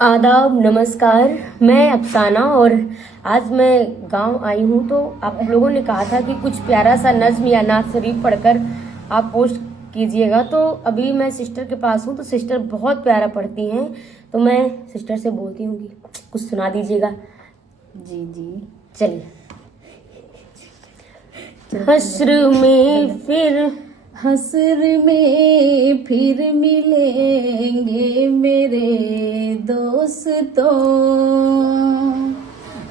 आदाब, नमस्कार। मैं अफसाना और आज मैं गांव आई हूं। तो आप लोगों ने कहा था कि कुछ प्यारा सा नज्म या नात शरीफ पढ़कर आप पोस्ट कीजिएगा। तो अभी मैं सिस्टर के पास हूं, तो सिस्टर बहुत प्यारा पढ़ती हैं, तो मैं सिस्टर से बोलती हूँ कि कुछ सुना दीजिएगा। जी जी चलिए। हश्र में फिर मिलेंगे मेरे दोस्तों,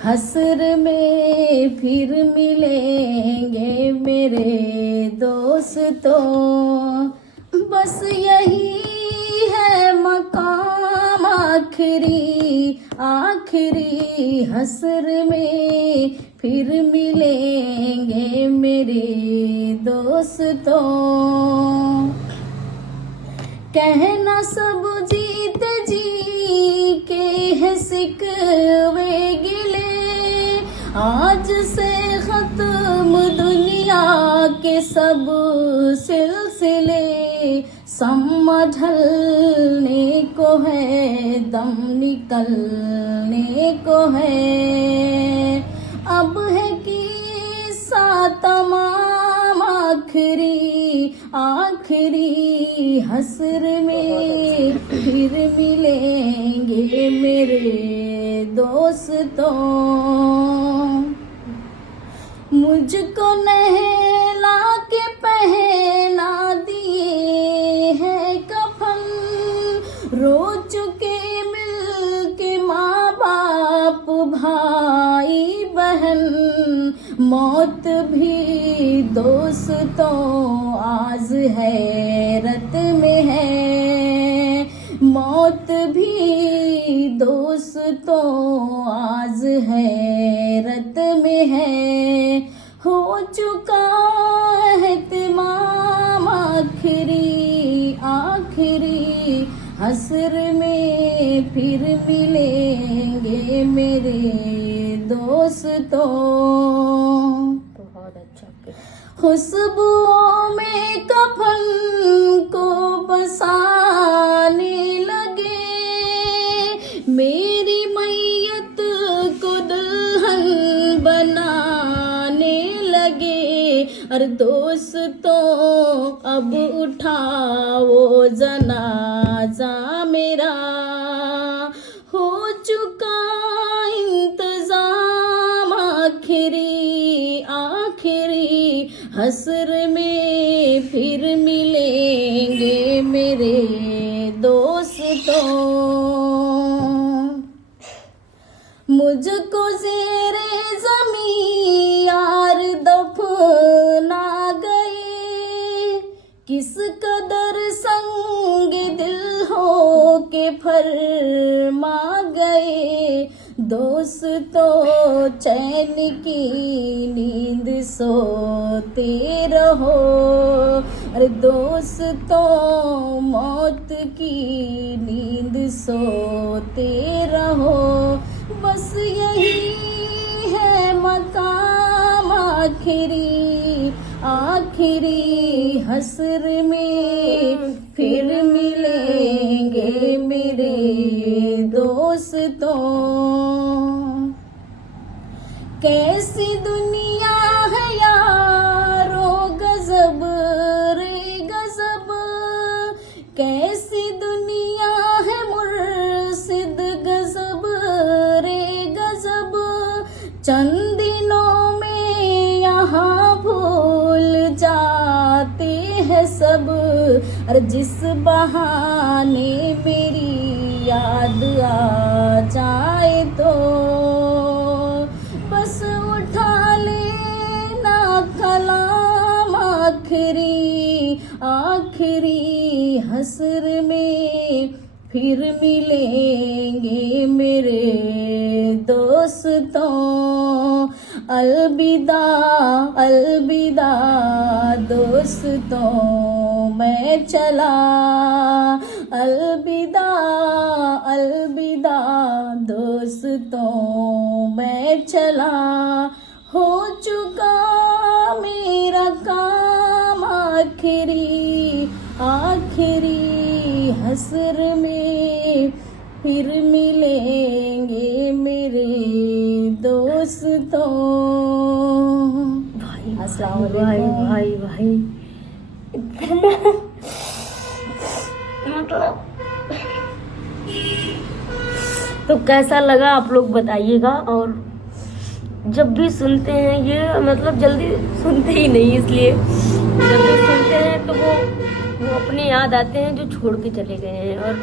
हश्र में फिर मिलेंगे मेरे दोस्तों। बस यही है मकाम आखिरी आखिरी, हश्र में फिर मिलेंगे मेरे दोस्तों। कहना सब जीत जी के है सिकवे गिले, आज से खत्म दुनिया के सब सिलसिले। सम्मा ढलने को है, दम निकलने को है, अब है किस्सा तमाम आखिरी आखिरी, हश्र में फिर मिलेंगे मेरे दोस्तों। मुझको नहला के पहना दिए है कफन, रो चुके मिल के माँ बाप भाई बहन। मौत भी दोस्तों आज हैरत में है, मौत भी दोस्तों आज हैरत में है। हो चुका है तमाम आखिरी आखिरी, हश्र में फिर मिलेंगे मेरे दोस्तों। बहुत अच्छा। खुशबुओं में कफन को बसाने लगे, मेरी मैयत को दुल्हन बनाने लगे। और दोस्तों अब उठाओ जनाजा मेरा, हो चुका इंतजाम आखिरी आखिरी, हश्र में फिर मिलेंगे मेरे दोस्तों। मुझको ज़ेरे ज़मीं यार दफना गए, किस कदर संग दिल हो के फरमा गए। दोस्तों चैन की नींद सोते रहो, अरे दोस्तों मौत की नींद सोते रहो। बस यही है मकाम आखिरी आखिरी, हश्र में फिर मिलेंगे मेरे दोस्तों। कैसी दुनिया है यारो गजब रे गजब, कैसी दुनिया है मुर्शिद गजब रे गजब। चंद दिनों में यहाँ भूल जाते हैं सब, और जिस बहाने मेरी याद आ जाए तो बस उठा लेना कलाम आखिरी आखिरी, हश्र में फिर मिलेंगे मेरे दोस्तों। अलविदा अलविदा दोस्तों, मैं चला। अलविदा अलविदा दोस्तों, मैं चला। हो चुका मेरा काम आखिरी आखिरी, हश्र में फिर मिले। अस्सलाम भाई वालेकुम। भाई भाई इतना मतलब तो कैसा लगा आप लोग बताइएगा। और जब भी सुनते हैं ये मतलब जल्दी सुनते ही नहीं, इसलिए जब भी सुनते हैं तो वो अपने याद आते हैं जो छोड़ के चले गए हैं। और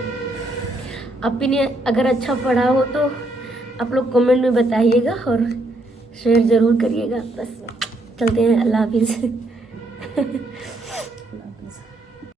अपने अगर अच्छा पढ़ा हो तो आप लोग कमेंट में बताइएगा और शेयर ज़रूर करिएगा। बस चलते हैं, अल्लाह हाफिज़।